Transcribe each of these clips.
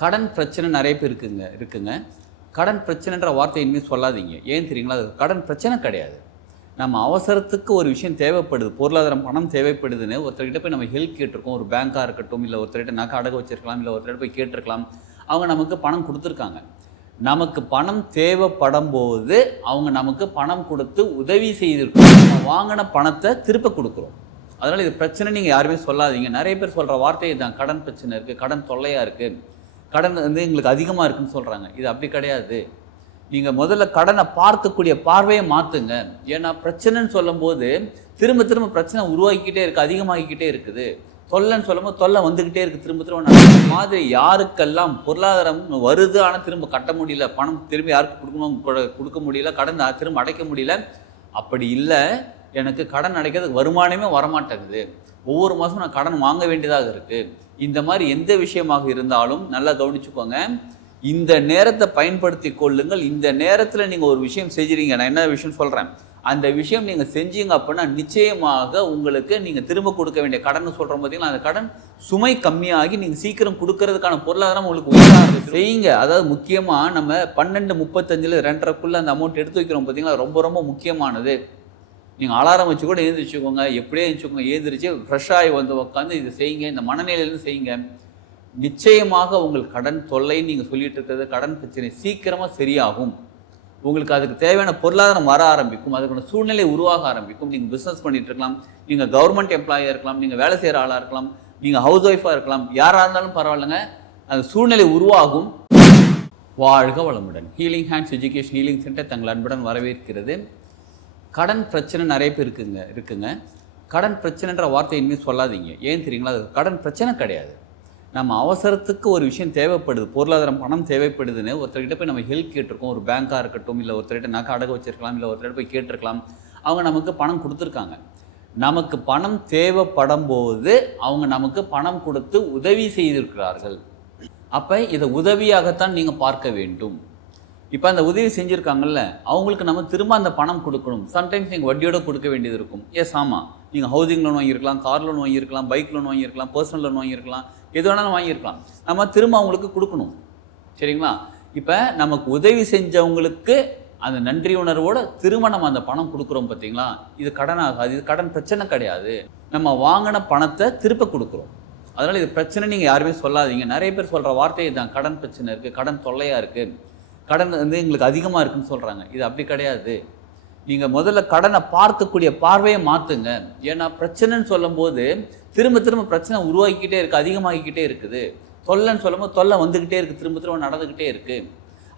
கடன் பிரச்சனை நிறைய பேர் இருக்குங்க இருக்குங்க. கடன் பிரச்சனைன்ற வார்த்தை இனிமேல் சொல்லாதீங்க. ஏன் தெரியுங்களா? அது கடன் பிரச்சனை கிடையாது. நம்ம அவசரத்துக்கு ஒரு விஷயம் தேவைப்படுது. பொருளாதாரம் பணம் தேவைப்படுதுன்னு ஒருத்தர்கிட்ட போய் நம்ம ஹெல்ப் கேட்டிருக்கோம். ஒரு பேங்காக இருக்கட்டும் இல்லை ஒருத்தர்கிட்ட நகை அடகு வச்சிருக்கலாம் இல்லை ஒருத்தர்கிட்ட போய் கேட்டிருக்கலாம். அவங்க நமக்கு பணம் கொடுத்துருக்காங்க. நமக்கு பணம் தேவைப்படும் போது அவங்க நமக்கு பணம் கொடுத்து உதவி செய்திருக்கோம். நம்ம வாங்கின பணத்தை திருப்ப கொடுக்குறோம். அதனால் இது பிரச்சனை நீங்கள் யாருமே சொல்லாதீங்க. நிறைய பேர் சொல்கிற வார்த்தை தான் கடன் பிரச்சனை இருக்குது கடன் தொல்லையாக இருக்குது கடன் வந்து எங்களுக்கு அதிகமாக இருக்குன்னு சொல்கிறாங்க இது அப்படி கிடையாது. நீங்கள் முதல்ல கடனை பார்க்கக்கூடிய பார்வையை மாற்றுங்க ஏன்னா பிரச்சனைன்னு சொல்லும்போது திரும்ப திரும்ப பிரச்சனை உருவாக்கிக்கிட்டே இருக்குது அதிகமாகிக்கிட்டே இருக்குது. தொல்லைன்னு சொல்லும்போது தொல்லை வந்துக்கிட்டே இருக்குது திரும்ப திரும்ப நடக்குது. மாதிரி யாருக்கெல்லாம் பொருளாதாரம் வருது ஆனால் திரும்ப கட்ட முடியல பணம் திரும்ப யாருக்கு கொடுக்கணும் கொடுக்க முடியல கடன் திரும்ப அடைக்க முடியல அப்படி இல்லை. எனக்கு கடன் அடைக்கிறதுக்கு வருமானமே வரமாட்டேங்குது. ஒவ்வொரு மாதமும் நான் கடன் வாங்க வேண்டியதாக இருக்குது இந்த மாதிரி எந்த விஷயமாக இருந்தாலும் நல்லா கவனிச்சுக்கோங்க. இந்த நேரத்தை பயன்படுத்தி கொள்ளுங்கள். இந்த நேரத்தில் நீங்கள் ஒரு விஷயம் செஞ்சுறீங்க நான் என்ன விஷயம் சொல்கிறேன் அந்த விஷயம் நீங்கள் செஞ்சீங்க அப்படின்னா நிச்சயமாக உங்களுக்கு நீங்கள் திரும்ப கொடுக்க வேண்டிய கடன் சொல்கிறோம் பார்த்தீங்களா அந்த கடன் சுமை கம்மியாகி நீங்கள் சீக்கிரம் கொடுக்கறதுக்கான பொருளாதாரம் உங்களுக்கு உயர செய்யுங்க. அதாவது முக்கியமாக நம்ம பன்னெண்டு முப்பத்தஞ்சில் ரெண்டரைக்குள்ளே அந்த அமௌண்ட் எடுத்து வைக்கிறோம் பார்த்தீங்களா ரொம்ப ரொம்ப முக்கியமானது. நீங்கள் அலாரம் வச்சு கூட எழுந்திரிச்சுக்கோங்க. எப்படியே எழுந்திரிச்சுக்கோங்க. எழுந்திரிச்சு ஃப்ரெஷ்ஷாகி வந்து உட்காந்து இது செய்யுங்க. இந்த மனநிலையிலேருந்து செய்யுங்க. நிச்சயமாக உங்கள் கடன் தொல்லைன்னு நீங்கள் சொல்லிட்டு இருக்கிறது கடன் பிரச்சனை சீக்கிரமாக சரியாகும். உங்களுக்கு அதுக்கு தேவையான பொருளாதாரம் வர ஆரம்பிக்கும். அதுக்கான சூழ்நிலை உருவாக ஆரம்பிக்கும். நீங்கள் பிஸ்னஸ் பண்ணிட்டு இருக்கலாம். நீங்கள் கவர்மெண்ட் எம்ப்ளாயாக இருக்கலாம். நீங்கள் வேலை செய்கிற ஆளாக இருக்கலாம். நீங்கள் ஹவுஸ் ஒய்ஃபாக இருக்கலாம். யாராக இருந்தாலும் பரவாயில்லைங்க. அந்த சூழ்நிலை உருவாகும். வாழ்க வளமுடன். Healing hands education healing centre தங்கள் அன்புடன் வரவேற்கிறது. கடன் பிரச்சனை நிறைய பேர் இருக்குங்க இருக்குங்க. கடன் பிரச்சனைன்ற வார்த்தை இனிமேல் சொல்லாதீங்க. ஏன் தெரியுங்களா? அது கடன் பிரச்சனை கிடையாது. நம்ம அவசரத்துக்கு ஒரு விஷயம் தேவைப்படுது. பொருளாதாரம் பணம் தேவைப்படுதுன்னு ஒருத்தர்கிட்ட போய் நம்ம ஹெல்ப் கேட்டிருக்கோம். ஒரு பேங்காக இருக்கட்டும் இல்லை ஒருத்தர்கிட்ட நகை அடகு வச்சிருக்கலாம் இல்லை ஒருத்தர்கிட்ட போய் கேட்டிருக்கலாம். அவங்க நமக்கு பணம் கொடுத்துருக்காங்க. நமக்கு பணம் தேவைப்படும் போது அவங்க நமக்கு பணம் கொடுத்து உதவி செய்திருக்கிறார்கள். அப்போ இதை உதவியாகத்தான் நீங்கள் பார்க்க வேண்டும். இப்போ அந்த உதவி செஞ்சுருக்காங்கல்ல அவங்களுக்கு நம்ம திரும்ப அந்த பணம் கொடுக்கணும். சம்டைம்ஸ் நீங்கள் வட்டியோட கொடுக்க வேண்டியது இருக்கும். எஸ் ஆமாம் நீங்கள் ஹவுசிங் லோன் வாங்கியிருக்கலாம் கார் லோன் வாங்கியிருக்கலாம் பைக் லோன் வாங்கியிருக்கலாம் பர்சனல் லோன் வாங்கியிருக்கலாம் எது வேணாலும் வாங்கியிருக்கலாம். நம்ம திரும்ப அவங்களுக்கு கொடுக்கணும். சரிங்களா? இப்போ நமக்கு உதவி செஞ்சவங்களுக்கு அந்த நன்றி உணர்வோடு திரும்ப நம்ம அந்த பணம் கொடுக்குறோம் பார்த்தீங்களா இது கடன் ஆகாது இது கடன் பிரச்சனை கிடையாது. நம்ம வாங்கின பணத்தை திருப்ப கொடுக்குறோம். அதனால் இது பிரச்சனை நீங்கள் யாருமே சொல்லாதீங்க. நிறைய பேர் சொல்கிற வார்த்தை தான் கடன் பிரச்சனை இருக்குது கடன் தொல்லையாக இருக்குது கடன் வந்து எங்களுக்கு அதிகமாக இருக்குன்னு சொல்கிறாங்க இது அப்படி கிடையாது. நீங்கள் முதல்ல கடனை பார்க்கக்கூடிய பார்வையை மாற்றுங்க ஏன்னா பிரச்சனைன்னு சொல்லும்போது திரும்ப திரும்ப பிரச்சனை உருவாக்கிக்கிட்டே இருக்குது அதிகமாகிக்கிட்டே இருக்குது. தொல்லைன்னு சொல்லும்போது தொல்லை வந்துக்கிட்டே இருக்குது திரும்ப திரும்ப நடந்துக்கிட்டே இருக்குது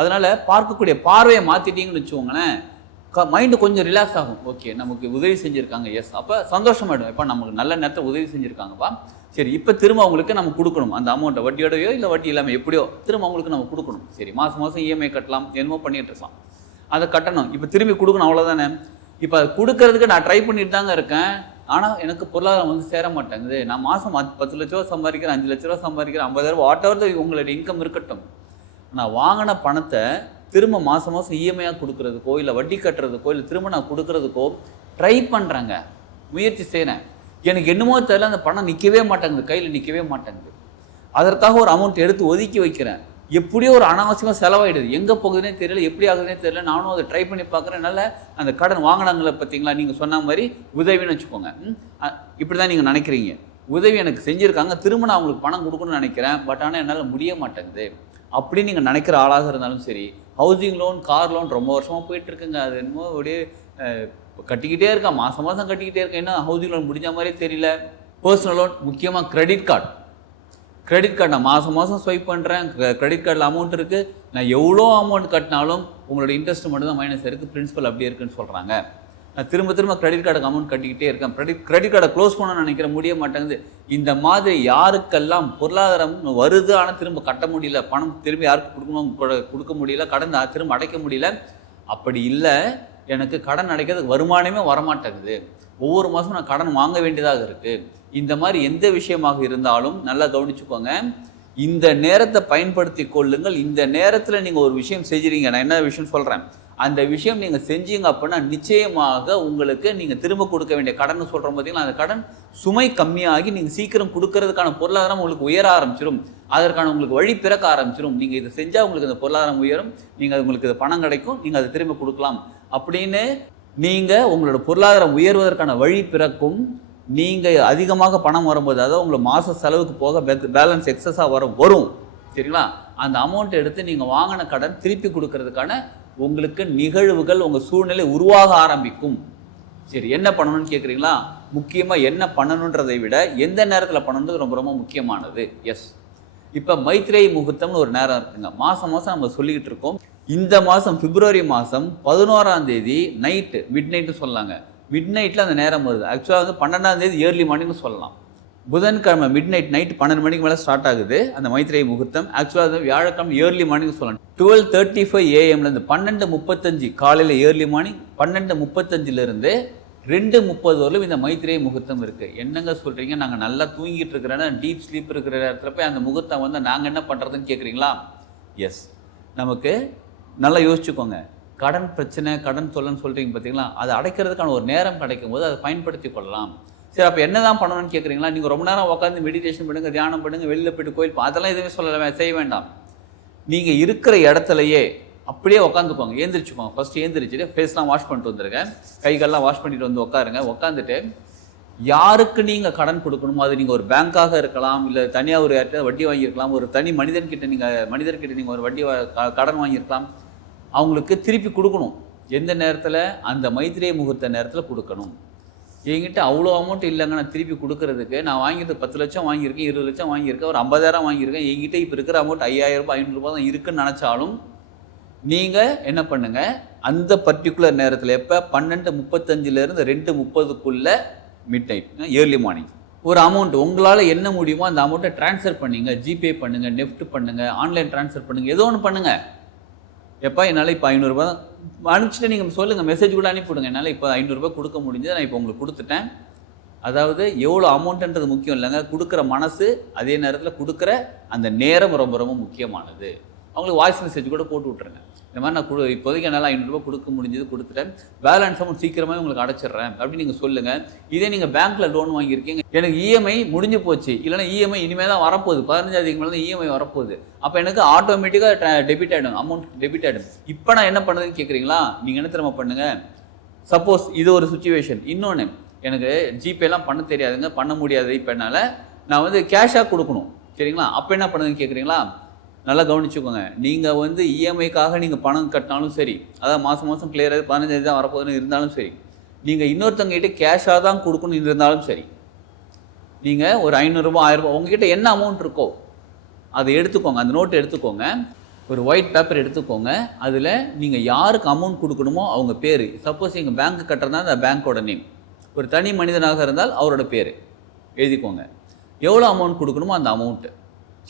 அதனால் பார்க்கக்கூடிய பார்வையை மாற்றிட்டீங்கன்னு வச்சுக்கோங்களேன் மைண்டு கொஞ்சம் ரிலாக்ஸ் ஆகும். ஓகே நமக்கு உதவி செஞ்சுருக்காங்க. எஸ் அப்போ சந்தோஷமாயிடும். இப்போ நமக்கு நல்ல நேரத்தில் உதவி செஞ்சுருக்காங்கப்பா? சரி இப்போ திரும்ப அவங்களுக்கு நம்ம கொடுக்கணும். அந்த அமௌண்ட்டை வட்டியோடையோ இல்லை வட்டி இல்லாமல் எப்படியோ திரும்ப அவங்களுக்கு நம்ம கொடுக்கணும். சரி மாதம் மாதம் இஎம்ஐ கட்டலாம். என்னமோ பண்ணிகிட்டு இருக்கலாம். அதை கட்டணும். இப்போ திரும்பி கொடுக்கணும். அவ்வளோதானே இப்போ அது கொடுக்கறதுக்கு நான் ட்ரை பண்ணிட்டு தாங்க இருக்கேன். ஆனால் எனக்கு பொருளாதாரம் வந்து சேர மாட்டேங்குது. நான் மாதம் பத்து லட்ச ரூபா சம்பாதிக்கிறேன் அஞ்சு லட்ச ரூபா சம்பாதிக்கிறேன் ஐம்பதாயிரம் வாட் எவர் உங்களுடைய இன்கம் இருக்கட்டும். நான் வாங்கின பணத்தை திரும்ப மாதம் மாதம் இஎம்ஐயாக கொடுக்குறதுக்கோ இல்லை வட்டி கட்டுறதுக்கோ இல்லை திரும்ப நான் கொடுக்கறதுக்கோ ட்ரை பண்ணுறேங்க முயற்சி செய்கிறேன் எனக்கு என்னமோ தெரியல அந்த பணம் நிற்கவே மாட்டேங்குது கையில் நிற்கவே மாட்டேங்குது. அதற்காக ஒரு அமௌண்ட் எடுத்து ஒதுக்கி வைக்கிறேன். எப்படியோ ஒரு அனாவசியமாக செலவாயிடுது. எங்கே போகுதுன்னே தெரியல எப்படி ஆகுதுன்னே தெரியல. நானும் அதை ட்ரை பண்ணி பார்க்குறேன். அந்த கடன் வாங்கினாங்களே பார்த்தீங்களா நீங்கள் சொன்ன மாதிரி உதவின்னு வச்சுக்கோங்க. இப்படி தான் நீங்கள் நினைக்கிறீங்க. உதவி எனக்கு செஞ்சுருக்காங்க. திரும்ப நான் அவங்களுக்கு பணம் கொடுக்கணும்னு நினைக்கிறேன். பட் ஆனால் என்னால் முடிய மாட்டேங்குது. அப்படின்னு நீங்கள் நினைக்கிற ஆளாக இருந்தாலும் சரி ஹவுசிங் லோன் கார் லோன் ரொம்ப வருஷமாக போயிட்டுருக்குங்க. அது என்னமோ அப்படியே கட்டிக்கிட்டே இருக்கேன் மாதம் மாதம் கட்டிக்கிட்டே இருக்கேன் என்ன ஹவுசிங் லோன் முடிஞ்ச மாதிரியே தெரியல. பர்சனல் லோன் முக்கியமாக கிரெடிட் கார்டு கிரெடிட் கார்டு நான் மாதம் மாதம் ஸ்வைப் பண்ணுறேன் கிரெடிட் கார்டில் அமௌண்ட் இருக்குது நான் எவ்வளோ அமௌண்ட் கட்டினாலும் உங்களோட இன்ட்ரெஸ்ட் மட்டும் தான் மைனஸ் இருக்குது பிரின்ஸிபல் அப்படியே இருக்குன்னு சொல்கிறாங்க நான் திரும்ப திரும்ப கிரெடிட் கார்டுக்கு அமௌண்ட் கட்டிக்கிட்டே இருக்கேன். கிரெடிட் கிரெடிட் கார்டை க்ளோஸ் பண்ண நினைக்கிற முடிய மாட்டேங்குது. இந்த மாதிரி யாருக்கெல்லாம் பொருளாதாரம் வருது ஆனால் திரும்ப கட்ட முடியல பணம் திரும்பி யாருக்கு கொடுக்கணும் கொடுக்க முடியல கடன் திரும்ப அடைக்க முடியல அப்படி இல்லை. எனக்கு கடன் அடைக்கிறதுக்கு வருமானமே வரமாட்டேங்குது. ஒவ்வொரு மாதமும் நான் கடன் வாங்க வேண்டியதாக இருக்குது இந்த மாதிரி எந்த விஷயமாக இருந்தாலும் நல்லா கவனிச்சுக்கோங்க. இந்த நேரத்தை பயன்படுத்தி கொள்ளுங்கள். இந்த நேரத்தில் நீங்கள் ஒரு விஷயம் செஞ்சுறீங்க நான் என்ன விஷயம் சொல்கிறேன் அந்த விஷயம் நீங்கள் செஞ்சீங்க அப்படின்னா நிச்சயமாக உங்களுக்கு நீங்கள் திரும்ப கொடுக்க வேண்டிய கடன் சொல்கிறோம் பார்த்தீங்களா அந்த கடன் சுமை கம்மியாகி நீங்கள் சீக்கிரம் கொடுக்கறதுக்கான பொருளாதாரம் உங்களுக்கு உயர ஆரம்பிச்சிடும் அதற்கான உங்களுக்கு வழி பிறக்க ஆரம்பிச்சிடும் நீங்கள் இதை செஞ்சால் உங்களுக்கு இந்த பொருளாதாரம் உயரும். நீங்கள் உங்களுக்கு இது பணம் கிடைக்கும். நீங்கள் அதை திரும்ப கொடுக்கலாம். அப்படின்னு நீங்கள் உங்களோட பொருளாதாரம் உயர்வதற்கான வழி பிறக்கும். நீங்கள் அதிகமாக பணம் வரும்போது அதாவது உங்களை மாத செலவுக்கு போக பேலன்ஸ் எக்ஸஸாக வரும் வரும். சரிங்களா? அந்த அமௌண்ட் எடுத்து நீங்கள் வாங்கின கடன் திருப்பி கொடுக்கறதுக்கான உங்களுக்கு நிகழ்வுகள் உங்கள் சூழ்நிலை உருவாக ஆரம்பிக்கும். சரி என்ன பண்ணணும்னு கேட்குறீங்களா முக்கியமாக என்ன பண்ணணுன்றதை விட எந்த நேரத்தில் பண்ணணுன்றது ரொம்ப ரொம்ப முக்கியமானது. எஸ் இப்போ மைத்ரேயி முகூர்த்தம்னு ஒரு நேரம் இருக்குங்க. மாதம் மாதம் நம்ம சொல்லிக்கிட்டு இருக்கோம். இந்த மாதம் பிப்ரவரி மாதம் பதினோராம் தேதி நைட்டு மிட் நைட்டு சொல்லலாங்க மிட் நைட்டில் அந்த நேரம் வருது. ஆக்சுவலாக வந்து பன்னெண்டாம் தேதி ஏர்லி மார்னிங்னு சொல்லலாம். புதன்கிழமை மிட் நைட் நைட் பன்னெண்டு மணிக்கு மேலே ஸ்டார்ட் ஆகுது. அந்த மைத்திரை முகூர்த்தம். ஆக்சுவலாக வந்து வியாழக்கிழமை ஏர்லி மார்னிங் சொல்லலாம் டுவெல் தேர்ட்டி ஃபைவ் ஏஎம்லேருந்து பன்னெண்டு முப்பத்தஞ்சு காலையில் ஏர்லி மார்னிங் பன்னெண்டு முப்பத்தஞ்சிலேருந்து ரெண்டு முப்பது வரலும் இந்த மைத்ரேயி முகூர்த்தம் இருக்குது என்னங்க சொல்கிறீங்க நாங்கள் நல்லா தூங்கிட்டு இருக்கிறேன்னா டீப் ஸ்லீப் இருக்கிற இடத்துல போய் அந்த முகூர்த்தம் வந்து நாங்கள் என்ன பண்ணுறதுன்னு கேட்குறீங்களா எஸ் நமக்கு நல்லா யோசிச்சுக்கோங்க. கடன் பிரச்சனை கடன் தொல்லைன்னு சொல்கிறீங்க பார்த்தீங்களா அதை அடைக்கிறதுக்கான ஒரு நேரம் கிடைக்கும் போது அதை பயன்படுத்தி கொள்ளலாம். சரி அப்போ என்ன தான் பண்ணணும்னு கேட்குறீங்களா நீங்கள் ரொம்ப நேரம் உட்காந்து மெடிடேஷன் பண்ணுங்கள் தியானம் பண்ணுங்கள் வெளியில் போயிட்டு கோயில் அதெல்லாம் எதுவுமே சொல்லலை செய்ய வேண்டாம். நீங்கள் இருக்கிற இடத்துலையே அப்படியே உட்காந்துக்கோங்க ஏந்திரிச்சுக்கோங்க. ஃபர்ஸ்ட் ஏந்திரிச்சிட்டு ஃபேஸ்லாம் வாஷ் பண்ணிட்டு வந்துருங்க. கைகள்லாம் வாஷ் பண்ணிட்டு வந்து உட்காருங்க உட்காந்துட்டு யாருக்கு நீங்கள் கடன் கொடுக்கணுமோ அது நீங்கள் ஒரு பேங்காக இருக்கலாம் இல்லை தனியாக ஒரு யார்கிட்ட வட்டி வாங்கியிருக்கலாம் ஒரு தனி மனிதன்கிட்ட நீங்கள் மனிதர்கிட்ட நீங்கள் ஒரு வட்டி கடன் வாங்கியிருக்கலாம். அவங்களுக்கு திருப்பி கொடுக்கணும். எந்த நேரத்தில்? அந்த மைத்திரிய முகூர்த்த நேரத்தில் கொடுக்கணும். என்கிட்ட அவ்வளோ அமௌண்ட் இல்லைங்க. நான் திருப்பி கொடுக்கறதுக்கு நான் வாங்கியது பத்து லட்சம் வாங்கியிருக்கேன் இருபது லட்சம் வாங்கியிருக்கேன் ஒரு ஐம்பதாயிரம் வாங்கியிருக்கேன். என்கிட்ட இப்போ இருக்கிற அமௌண்ட் ஐயாயிரம் ரூபாய் ஐநூறுரூபா தான் இருக்குன்னு நினச்சாலும் நீங்கள் என்ன பண்ணுங்கள் அந்த பர்டிகுலர் நேரத்தில் எப்போ? பன்னெண்டு முப்பத்தஞ்சிலேருந்து ரெண்டு முப்பதுக்குள்ளே மிட் நைட் ஏர்லி மார்னிங் ஒரு அமௌண்ட் உங்களால் என்ன முடியுமோ அந்த அமௌண்ட்டை ட்ரான்ஸ்ஃபர் பண்ணுங்கள் ஜிபே பண்ணுங்கள் நெஃப்ட் பண்ணுங்க ஆன்லைன் ட்ரான்ஸ்ஃபர் பண்ணுங்கள் ஏதோ ஒன்று பண்ணுங்கள் எப்பா என்னால் இப்போ ஐநூறுரூபா தான். அனுப்பிச்சிட்டு நீங்கள் சொல்லுங்கள் மெசேஜ் கூட அனுப்பிவிடுங்க என்னால் இப்போ ஐநூறுரூபா கொடுக்க முடிஞ்சது நான் இப்போ உங்களுக்கு கொடுத்துட்டேன். அதாவது எவ்வளோ அமௌண்ட்டுன்றது முக்கியம் இல்லைங்க. கொடுக்குற மனசு அதே நேரத்தில் கொடுக்குற அந்த நேரம் ரொம்ப ரொம்ப முக்கியமானது. அவங்களுக்கு வாய்ஸ் மெசேஜ் கூட போட்டு விட்ருங்க இந்த மாதிரி நான் கொடு இப்போதைக்கு என்னால் ஐநூறுரூபா கொடுக்க முடிஞ்சது கொடுத்துட்டேன். பேலன்ஸ் அமௌண்ட் சீக்கிரமாக உங்களுக்கு அடைச்சிடுறேன். அப்படின்னு நீங்கள் சொல்லுங்கள் இதே நீங்கள் பேங்க்கில் லோன் வாங்கியிருக்கீங்க. எனக்கு இஎம்ஐ முடிஞ்சு போச்சு. இல்லைன்னா இஎம்ஐ இனிமேல் தான் வரப்போகுது. பதினஞ்சாவதுக்கு மேலே தான் இஎம்ஐ வரப்போகுது. அப்போ எனக்கு ஆட்டோமேட்டிக்காக டெபிட் ஆகிடும் அமௌண்ட் டெபிட் ஆகிடும் இப்போ நான் என்ன பண்ணுதுன்னு கேட்குறீங்களா? நீங்கள் என்ன திரும்ப பண்ணுங்கள் சப்போஸ் இது ஒரு சுச்சுவேஷன் இன்னொன்று எனக்கு ஜிபேலாம் பண்ண தெரியாதுங்க. பண்ண முடியாது. இப்போ என்னால் நான் வந்து கேஷாக கொடுக்கணும். சரிங்களா? அப்போ என்ன பண்ணுதுன்னு கேட்குறீங்களா? நல்லா கவனிச்சுக்கோங்க. நீங்கள் வந்து இஎம்ஐக்காக நீங்கள் பணம் கட்டினாலும் சரி அதாவது மாதம் மாதம் கிளியராக பதினஞ்சாயிரம் தான் வரப்போகுதுன்னு இருந்தாலும் சரி நீங்கள் இன்னொருத்தங்கிட்ட கேஷாக தான் கொடுக்கணும் இருந்தாலும் சரி நீங்கள் ஒரு ஐநூறுரூபா ஆயிரரூபா உங்ககிட்ட என்ன அமௌண்ட் இருக்கோ அதை எடுத்துக்கோங்க. அந்த நோட்டு எடுத்துக்கோங்க. ஒரு ஒயிட் பேப்பர் எடுத்துக்கோங்க. அதில் நீங்கள் யாருக்கு அமௌண்ட் கொடுக்கணுமோ அவங்க பேர். சப்போஸ் எங்கள் பேங்க்கு கட்டுறதா அந்த பேங்க்கோட நேம் ஒரு தனி மனிதனாக இருந்தால் அவரோட பேர். எழுதிக்கோங்க. எவ்வளோ அமௌண்ட் கொடுக்கணுமோ அந்த அமௌண்ட்டு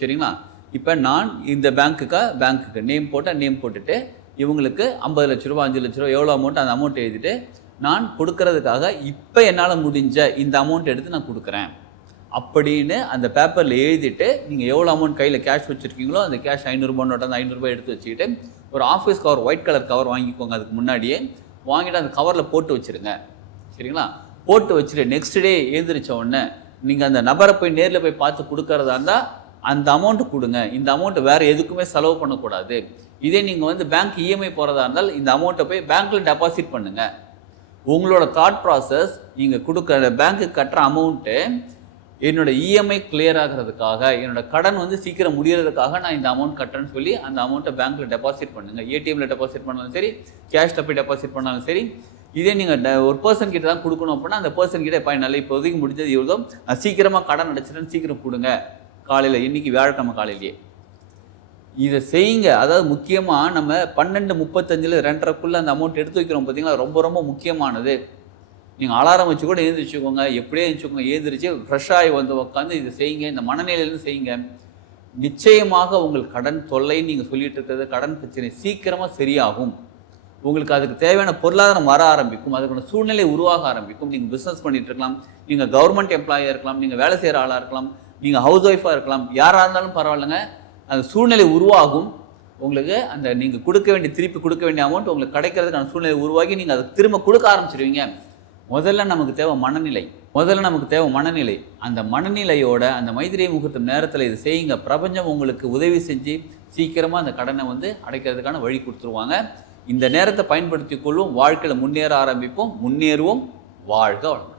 சரிங்களா? இப்போ நான் இந்த பேங்க்குக்கா பேங்க்குக்கு நேம் போட்டால் நேம் போட்டுட்டு இவங்களுக்கு ஐம்பது லட்ச ரூபா அஞ்சு லட்ச ரூபா எவ்வளோ அமௌண்ட் அந்த அமௌண்ட் எழுதிட்டு நான் கொடுக்கறதுக்காக இப்போ என்னால் முடிஞ்ச இந்த அமௌண்ட் எடுத்து நான் கொடுக்குறேன். அப்படின்னு அந்த பேப்பரில் எழுதிட்டு நீங்கள் எவ்வளோ அமௌண்ட் கையில் கேஷ் வச்சுருக்கீங்களோ அந்த கேஷ் ஐநூறுரூபா நோட்டு அந்த ஐநூறுரூபா எடுத்து வச்சுக்கிட்டு ஒரு office cover white colour cover வாங்கிக்கோங்க அதுக்கு முன்னாடியே. வாங்கிட்டு அந்த கவரில் போட்டு வச்சுருங்க. சரிங்களா? போட்டு வச்சுட்டு நெக்ஸ்ட் டே எழுந்திரிச்ச உடனே நீங்கள் அந்த நபரை போய் நேரில் போய் பார்த்து கொடுக்கறதா இருந்தால் அந்த அமௌண்ட்டு கொடுங்க. இந்த அமௌண்ட்டு வேறு எதுக்குமே செலவு பண்ணக்கூடாது. இதே நீங்கள் வந்து பேங்க் இஎம்ஐ போகிறதா இருந்தால் இந்த அமௌண்ட்டை போய் பேங்க்கில் டெபாசிட் பண்ணுங்கள் உங்களோட தாட் ப்ராசஸ் நீங்கள் கொடுக்குற பேங்க்கு கட்டுற அமௌண்ட்டு என்னோட இஎம்ஐ கிளியர் ஆகிறதுக்காக என்னோட கடன் வந்து சீக்கிரம் முடிகிறதுக்காக நான் இந்த அமௌண்ட் கட்டுறேன்னு சொல்லி அந்த அமௌண்ட்டை பேங்க்கில் டெபாசிட் பண்ணுங்கள் ஏடிஎம்மில் டெபாசிட் பண்ணாலும் சரி கேஷில் போய் டெபாசிட் பண்ணாலும் சரி இதே நீங்கள் ஒரு பர்சன் கிட்ட தான் கொடுக்கணும் அப்படின்னா அந்த பர்சன் கிட்ட இப்போ என்னால் இப்போதைக்கு முடிஞ்சது இவ்வளோ நான் சீக்கிரமாக கடன் அடைச்சிட்டேன்னு சீக்கிரம் கொடுங்க. காலையில் இன்னைக்கு வியாழக்கிழமை காலையிலேயே. இதை செய்யுங்க. அதாவது முக்கியமாக நம்ம பன்னெண்டு முப்பத்தஞ்சில் ரெண்டரைக்குள்ளே அந்த அமௌண்ட் எடுத்து வைக்கிறோம் பார்த்தீங்களா ரொம்ப ரொம்ப முக்கியமானது. நீங்கள் அலாரம் வச்சு கூட எழுந்திரிச்சுக்கோங்க எப்படியே எழுந்திரிச்சுக்கோங்க எழுந்திரிச்சு ஃப்ரெஷ்ஷாகி வந்து உட்காந்து இதை செய்யுங்க. இந்த மனநிலையிலேருந்து செய்யுங்க. நிச்சயமாக உங்கள் கடன் தொல்லை நீங்கள் சொல்லிட்டு இருக்கிறது கடன் பிரச்சனை சீக்கிரமாக சரியாகும். உங்களுக்கு அதுக்கு தேவையான பொருளாதாரம் வர ஆரம்பிக்கும். அதுக்கான சூழ்நிலை உருவாக ஆரம்பிக்கும். நீங்கள் பிஸ்னஸ் பண்ணிகிட்டு இருக்கலாம். நீங்கள் கவர்மெண்ட் எம்ப்ளாயாக இருக்கலாம். நீங்கள் வேலை செய்கிற ஆளாக இருக்கலாம். நீங்கள் ஹவுஸ் ஒய்ஃபாக இருக்கலாம் யாராக இருந்தாலும் பரவாயில்லைங்க. அந்த சூழ்நிலை உருவாகும். உங்களுக்கு அந்த நீங்கள் கொடுக்க வேண்டிய திருப்பி கொடுக்க வேண்டிய அமௌண்ட் உங்களுக்கு கிடைக்கிறதுக்கான சூழ்நிலை உருவாகி நீங்கள் அதை திரும்ப கொடுக்க ஆரம்பிச்சிடுவீங்க முதல்ல நமக்கு தேவை மனநிலை. முதல்ல நமக்கு தேவை மனநிலை. அந்த மனநிலையோட அந்த மைத்திரி முகூர்த்தம் நேரத்தில் இது செய்யுங்க. பிரபஞ்சம் உங்களுக்கு உதவி செஞ்சு சீக்கிரமாக அந்த கடனை வந்து அடைக்கிறதுக்கான வழி கொடுத்துருவாங்க. இந்த நேரத்தை பயன்படுத்திக் கொள்வோம். வாழ்க்கையில் முன்னேற ஆரம்பிப்போம். முன்னேறுவோம். வாழ்க வளமுடன்.